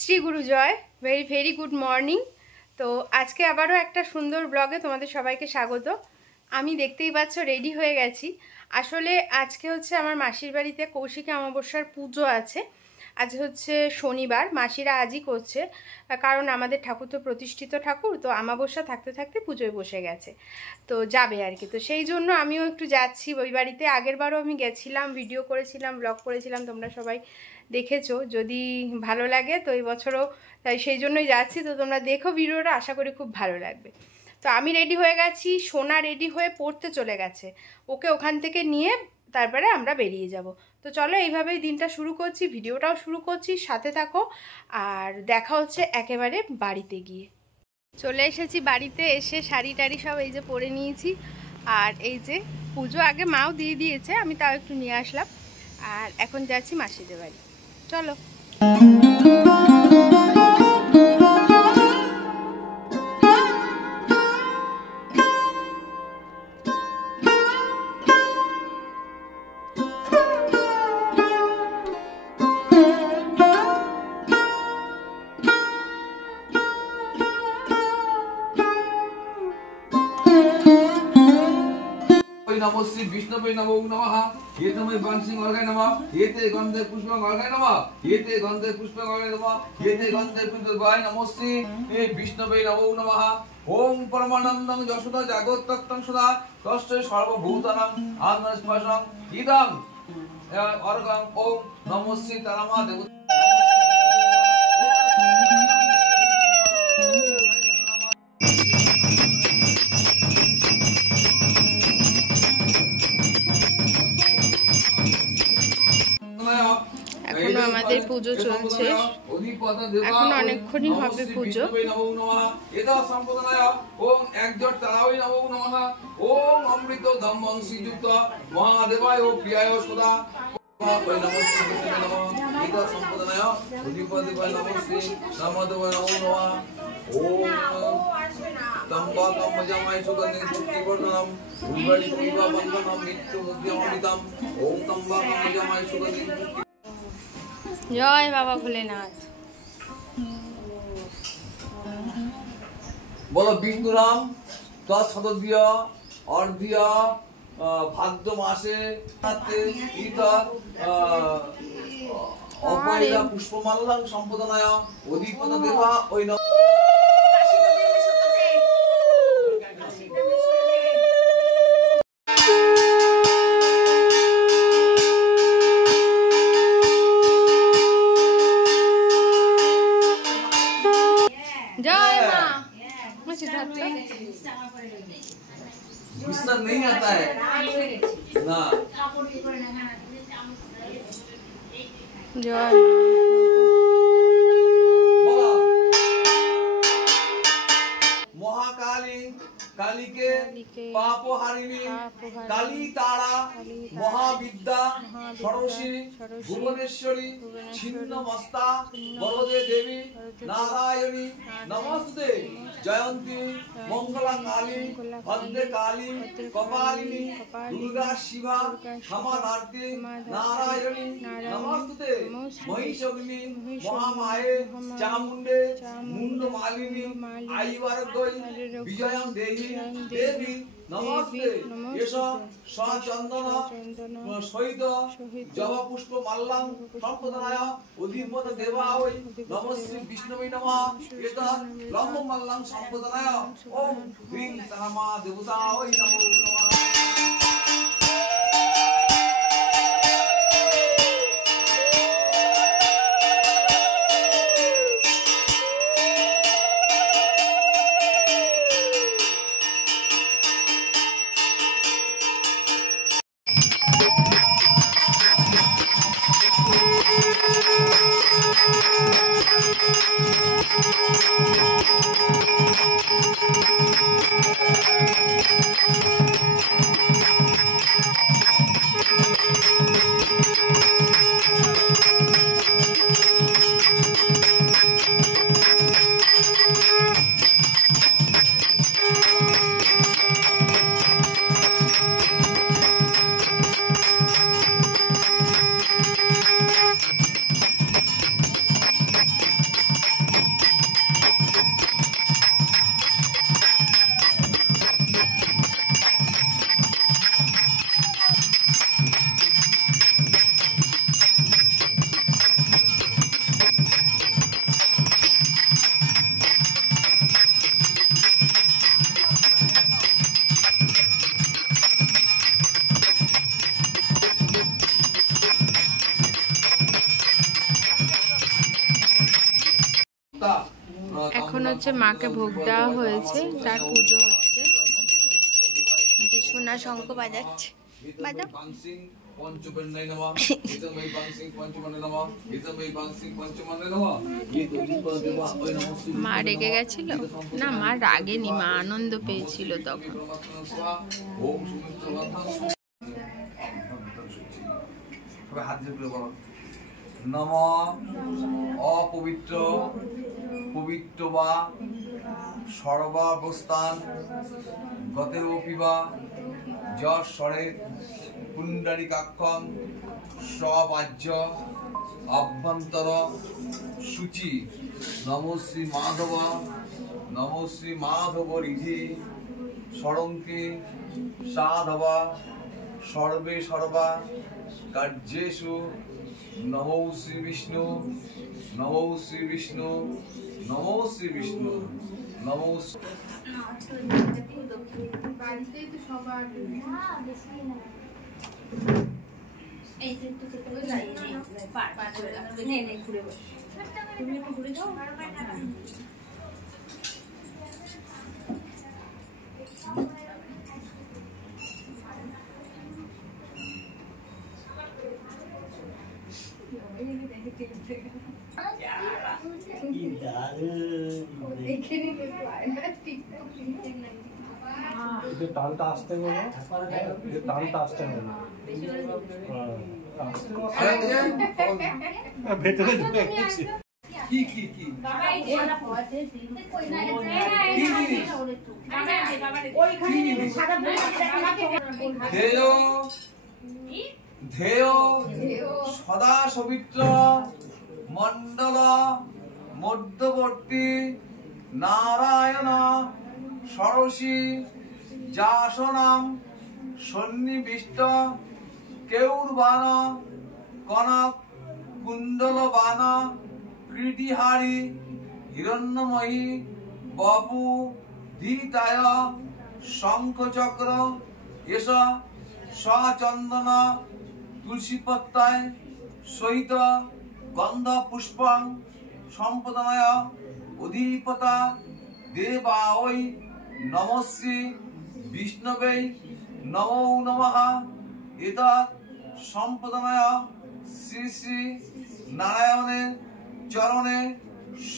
শ্রী গুরু জয়। Very very good morning. তো আজকে আবারও একটা সুন্দর ব্লগে তোমাদের সবাইকে স্বাগত। আমি দেখতেই পাচ্ছ রেডি হয়ে গেছি। আসলে আজকে হচ্ছে আমার মাসির বাড়িতে কৌশিকী অমাবস্যার পুজো আছে। আজ হচ্ছে শনিবার, মাসিরা আজই করছে, কারণ আমাদের ঠাকুর তো প্রতিষ্ঠিত ঠাকুর, তো অমাবস্যা থাকতে থাকতে পুজোয় বসে গেছে, তো যাবে আর কি। তো সেই জন্য আমিও একটু যাচ্ছি ওই বাড়িতে। আগেরবারও আমি গেছিলাম, ভিডিও করেছিলাম, ব্লগ করেছিলাম, তোমরা সবাই দেখেছো। যদি ভালো লাগে তো এই বছরও তাই সেই জন্যই যাচ্ছি। তো তোমরা দেখো ভিডিওটা, আশা করি খুব ভালো লাগবে। তো আমি রেডি হয়ে গেছি, সোনা রেডি হয়ে পড়তে চলে গেছে, ওকে ওখান থেকে নিয়ে তারপরে আমরা বেরিয়ে যাব। তো চলো এইভাবেই দিনটা শুরু করছি, ভিডিওটাও শুরু করছি, সাথে থাকো। আর দেখা হচ্ছে একেবারে বাড়িতে গিয়ে। চলে এসেছি বাড়িতে, এসে শাড়ি টাড়ি সব এই যে পরে নিয়েছি। আর এই যে পুজো আগে মাও দিয়ে দিয়েছে, আমি তাও একটু নিয়ে আসলাম। আর এখন যাচ্ছি মাসিদের বাড়ি, চলো। नमो श्री विष्णवे नमो नमः। एते मैं बांसिंग अर्घाय नमः। एते गंधे पुष्पं अर्घाय नमः। एते गंधे पुष्पं अर्घाय नमः। एते गंधे पुष्पं नमो श्री विष्णवे नमो नमः। ओम परमानंदं यशोदा जागोत्तक्तं सदा तस्य सर्वभूतानां आत्मस्पर्शं इदं अर्घं। ओम नमो श्री तारामा देव। এখনো আমাদের পুজো চলছে, এখন অনেকক্ষণই হবে পুজো। ওম একজট তারাই নমো নমঃ। ওম অমৃত ধম্মং শ্রীযুক্ত মহাদেবায় ও প্রিয়ায় সদা জয় বাবা ভোলেনাথ। বলো বিষ্ণুরাম তৎসদীয় অর্ধীয় ভাদ্র মাসে অপরিলা পুষ্পমাল্যাং সম্পদনায় অধিপত দেবা ওই गुस्सा नहीं आता है ना। महाकाली काली के पापहारिणी काली तारा महाविद्या षोडशी भुवनेश्वरी छिन्नमस्ता बलदे देवी नारायणी नमस्ते जयंती मंगला काली भद्रे काली कपालिनी दुर्गा शिवा क्षमानार्थी नारायणी नमस्ते महिषाग्नि महामाये चामुंडे मुंडमालिनी आईवारगई विजयं देहि देवी नमस्ते एषा सचंदन सहित जवा पुष्प माल्लां संपदनाय उदीपत देवाय नमो श्री विष्णवे नमः। एता ब्रह्म माल्लां संपदनाय ओम ह्रीं तनमा देवताय नमो नमः। হচ্ছে মাকে ভোগ দেওয়া হয়েছে, তার পুজো হচ্ছে। সোনা শঙ্খ বাজাচ্ছে, বাজাও। মা রেগে গেছিল না? মা রাগেনি, মা আনন্দ পেয়েছিল তখন। নম অপবিত্র পবিত্র বা সর্বাবস্থান গতেরপিবা যশ্বরে পুণ্ডরিকাক্ষং স্ববাহ্য অভ্যন্তর শুচি। নমো শ্রী মাধব, নমো শ্রী মাধব রিধি সরঙ্কে সাধব সর্বে সর্বা কার্যেষু। নমো শ্রী বিষ্ণু, নমো শ্রী বিষ্ণু, নমো শ্রী বিষ্ণু, নমো টানটা আসতে বলো, টানটা আসতে বলো, ভেতরে ঢুকে গেছি। কি কি কি ধ্যেয় সদা সবিত্র মণ্ডল মধ্যবর্তী নারায়ণ ষোড়শী যাসনাম সন্নিবিষ্ট কেউরবান কনক কুণ্ডলবান কৃটিহারি হিরণ্যময়ী বপু ধীতায় শঙ্খচক্র এস সচন্দন তুলসীপত্তায় সহিত গন্ধ পুষ্পং সম্পদায় অধিপতা দেবায় নমশ্রী বিষ্ণবে নমো নমঃ। এতৎ সম্পদায় শ্রী শ্রী নারায়ণের চরণে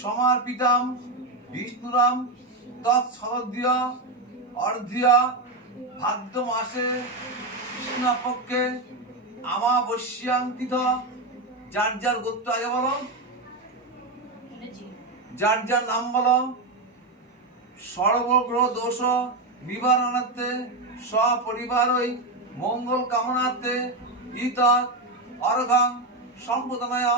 সমর্পিতাম বিষ্ণুরাম তৎসরদ্য অর্ধ্য ভাদ্র মাসে কৃষ্ণপক্ষে আমাবস্যাং তিথ। যার যার গোত্র আগে বলো, যার যার নাম বলো। সর্বগ্রহ দোষ নিবারণার্থে সপরিবারই মঙ্গল কামনার্থে ইতৎ অর্ঘং সম্পদায়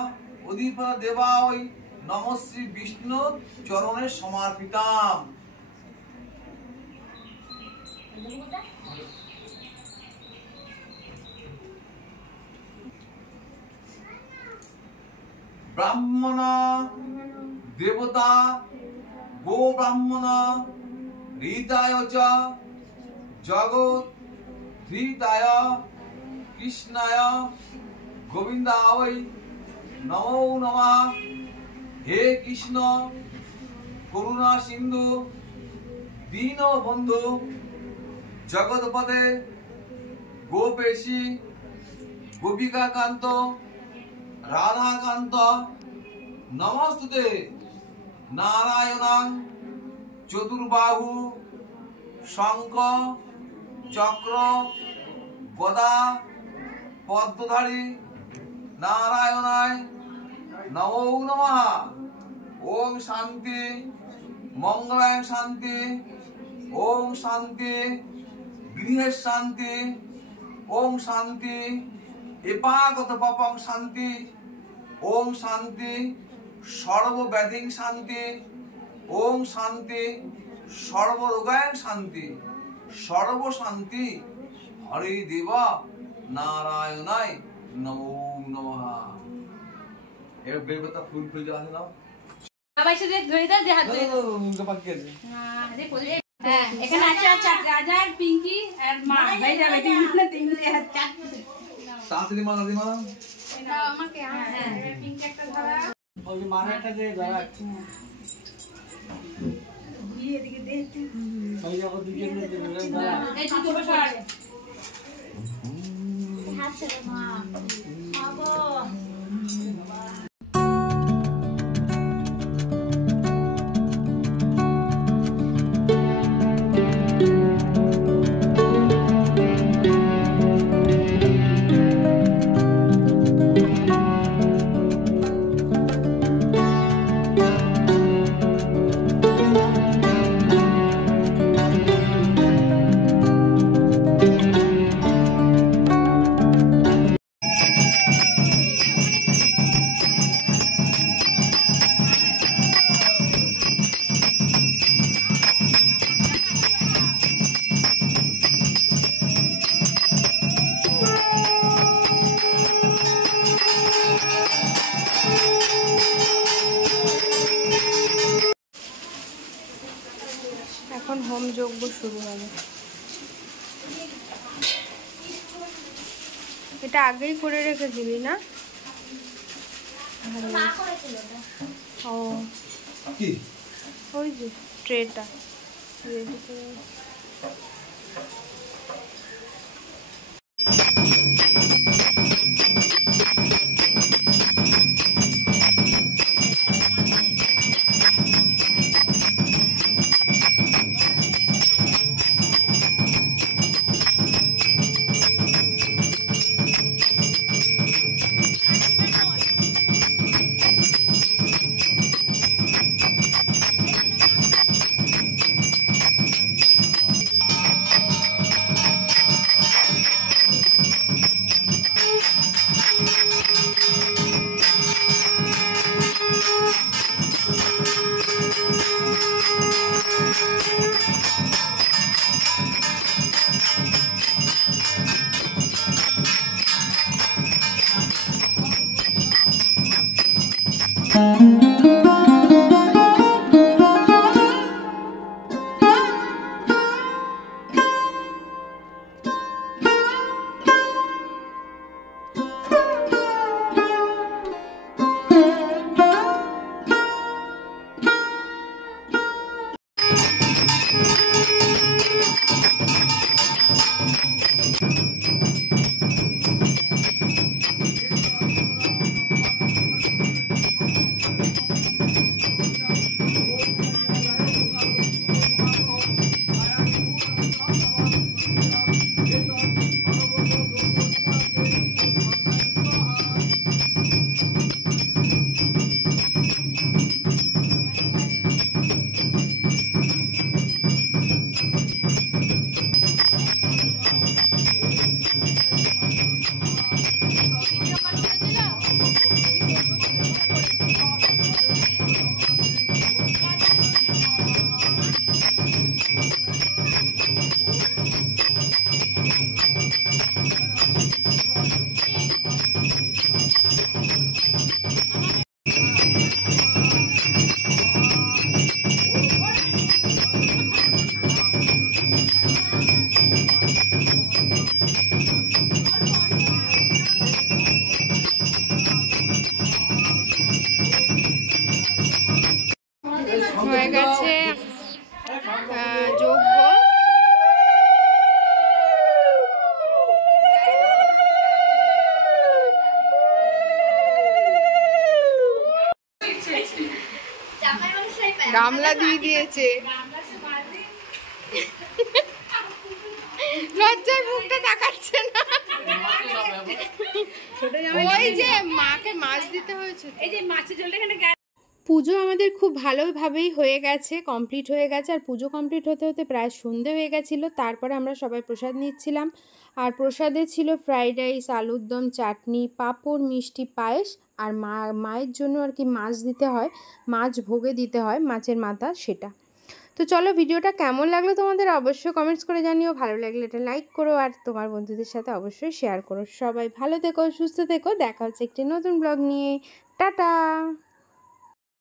অধিপতি দেবায় নমশ্রী বিষ্ণু চরণে সমর্পিতাম। ব্রাহ্মণ দেবতা গো ব্রাহ্মণ হৃদায় চ জগৎ হৃদায় কৃষ্ণায় গোবিন্দায় নমো নমঃ। হে কৃষ্ণ করুণা সিন্ধু দীন বন্ধু জগৎপদে গোপেশী গোপিকাকান্ত রাধাকান্ত নমস্তুতে। নারায়ণাং চতুর্বাহু শঙ্খ চক্র গদা পদ্মধারী নারায়ণায় নমো নমঃ। ওম শান্তি মঙ্গলায় শান্তি, ওম শান্তি গৃহের শান্তি, ওম শান্তি এপাগত পাপং শান্তি, ওম শান্তি সর্বব্যাধিং শান্তি, ওম শান্তি সর্বরোগায়ং শান্তি, সর্বশান্তি হরি দেব নারায়ণায় নমো নমঃ। এবার বেলপাতা ফুল ফুল দেওয়া আছে না বাবা এসে ধরে দাও, যে হাত ধরে হ্যাঁ এখানে আছে রাজা আর পিঙ্কি আর মা ভাই যাবে তিনটে হাত চারটে তাড়াতাড়ি মা দাদি মা দাও আমাকে। হ্যাঁ পিঙ্কি একটা ধরা, ওই মারাটা দিয়ে দাঁড়া। এখন হোম যজ্ঞ শুরু হবে। এটা আগেই করে রেখেছিলি না? ও কি ওই যে ট্রেটা রেডি করে। হয়ে গেছে যজ্ঞ। গামলা দিয়ে দিয়েছে, লজ্জায় মুখটা তাকাচ্ছে না। ওই যে মাকে মাছ দিতে হয়েছে, এই যে মাছের জলটা এখানে। পুজো আমাদের খুব ভালোভাবেই হয়ে গেছে, কমপ্লিট হয়ে গেছে। আর পুজো কমপ্লিট হতে হতে প্রায় সন্ধে হয়ে গেছিলো। তারপরে আমরা সবাই প্রসাদ নিচ্ছিলাম। আর প্রসাদে ছিল ফ্রাইড রাইস, আলুর দম, চাটনি, পাঁপড়, মিষ্টি, পায়েস। আর মায়ের জন্য আর কি মাছ দিতে হয়, মাছ ভোগে দিতে হয়, মাছের মাথা, সেটা। তো চলো, ভিডিওটা কেমন লাগলো তোমাদের অবশ্যই কমেন্টস করে জানিও। ভালো লাগলে এটা লাইক করো আর তোমার বন্ধুদের সাথে অবশ্যই শেয়ার করো। সবাই ভালো থেকো, সুস্থ থেকো। দেখা হচ্ছে একটি নতুন ব্লগ নিয়ে। টাটা।